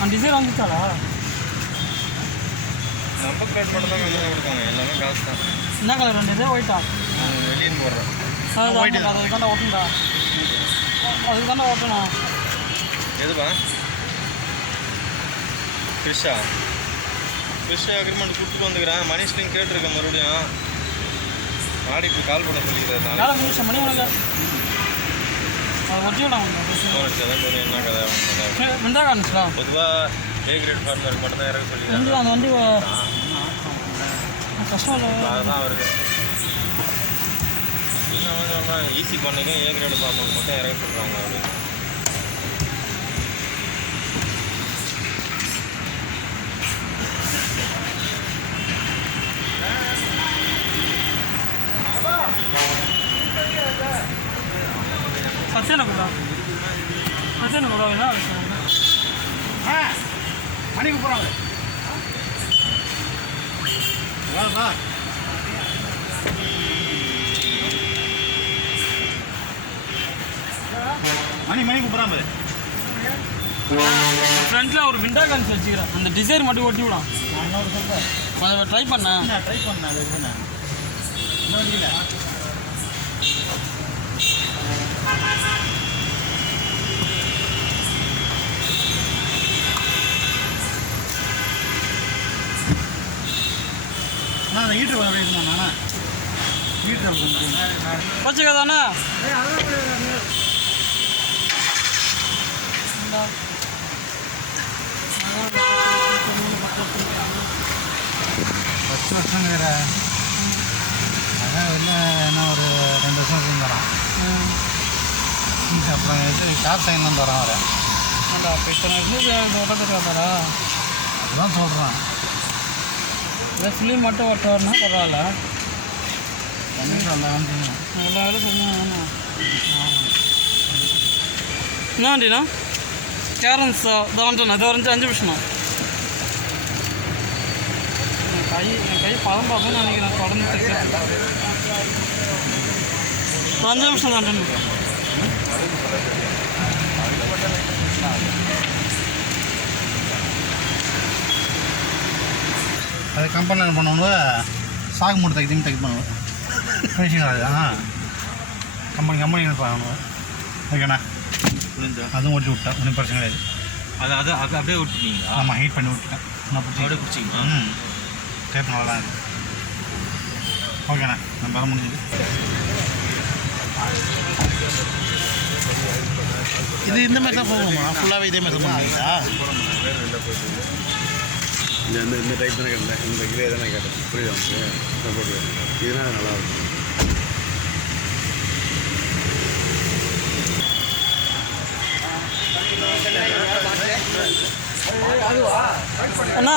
அந்த டிசைன் வந்துச்சாடா? நம்ம பிளேட் மட்டும் தான் வெளியே கொடுத்தாங்க, எல்லாமே காசு தான். என்ன கலர் வண்டி இது? ஒயிட்டா? வெளியே போடுறேன். அதுக்கு தாண்டா ஓட்டுண்டா, அதுக்கு தாண்டா ஓட்டணும். எதுப்பா? ஃப்ரிஷ்ஷா அக்ரிமெண்ட் கொடுத்துட்டு வந்துக்கிறேன். மணிஷ் நீங்கள் கேட்டிருக்கேன் மறுபடியும். நாளைக்கு கால் பண்ண சொல்லிக்கிறேன். நாளைக்கு நிமிஷம் மணி உனக்கு அது ஒட்டிவிடலாம். என்ன கதை வெண்டா காமிச்சா பொதுவாக ஏ கிரேட் ஃபார்மருக்கு மட்டும் தான் இறக்க சொல்லிக்கிறேன். அந்த வண்டி கஷ்டம் இல்லை, அதுதான் அவருக்கு என்ன சொன்னால் ஈஸி பண்ணிக்க ஏ கிரேட் ஃபார்மருக்கு மட்டும் இறக்க சொல்கிறாங்க அவருக்கு. சத்தியான கூட என்ன மணிக்கு போகிறாங்க மணி கூப்பிட்றான் பாரு. ஃப்ரண்ட்டில் ஒரு விண்டா கான்ஸ் வச்சுக்கிறேன், அந்த டிசைன் மட்டும் ஒட்டி விடான். கொஞ்சம் ட்ரை பண்ணேன் அது என்ன வண்டியில் நான் ஹீட்டர் அப்படின்னா நானா ஹீட்டர் வச்சுக்கதானே பத்து வருஷம் வேற. அதான் என்ன ஒரு 2 வருஷம் இருந்தாரான். அப்புறம் இது கார் சைன்லேருந்து வரான் வர. அப்போ இத்தனை ஓட்டத்துக்காரா? அதுதான் சொல்கிறான். இதை ஃபிலிம் மட்டும் ஓட்ட வரணும் பரவாயில்ல. பண்ணிட்டு எல்லா வண்டியும் எல்லா வேலையும் சொன்னேன். என்ன வண்டிண்ணா? கேரன்ஸ் இதை வந்துட்டேண்ணா, இதை வரைஞ்சி 5 நிமிஷம்ண்ணா. என் கை பழம் பார்க்கணும்னு நினைக்கிறேன். தொடர்ந்து 5 நிமிஷம் தான். அது கம்பெனியில் பண்ணுவோம். சாகு மூட்டை தைக்க பண்ணுவோம். ஃபினிஷிங் ஆகுது. கம்பெனி பண்ணுவோம். ஓகேண்ணா, அதுவும் ஓட்டி விட்டேன், ஒன்றும் பிரச்சனை கிடையாது. அது அப்படியே விட்டுட்டீங்க? ஆமாம், ஹீட் பண்ணி விட்டுட்டேன். நான் அப்படியே பிடிச்சிங்களா? டேப் நல்லா இருக்குது. ஓகேண்ணா, நம்ம வேலை முடிஞ்சது. இது இந்த மாதிரி தான் போகணுமா? ஃபுல்லாகவே இதே மாதிரி தான் பண்ணுவீங்களா? இந்த டைப் தானே கேட்டேன், இந்த கிரே தானே கேட்டேன். புரியுது உங்களுக்கு போட்டு இதுனா நல்லாயிருக்கும். அண்ணா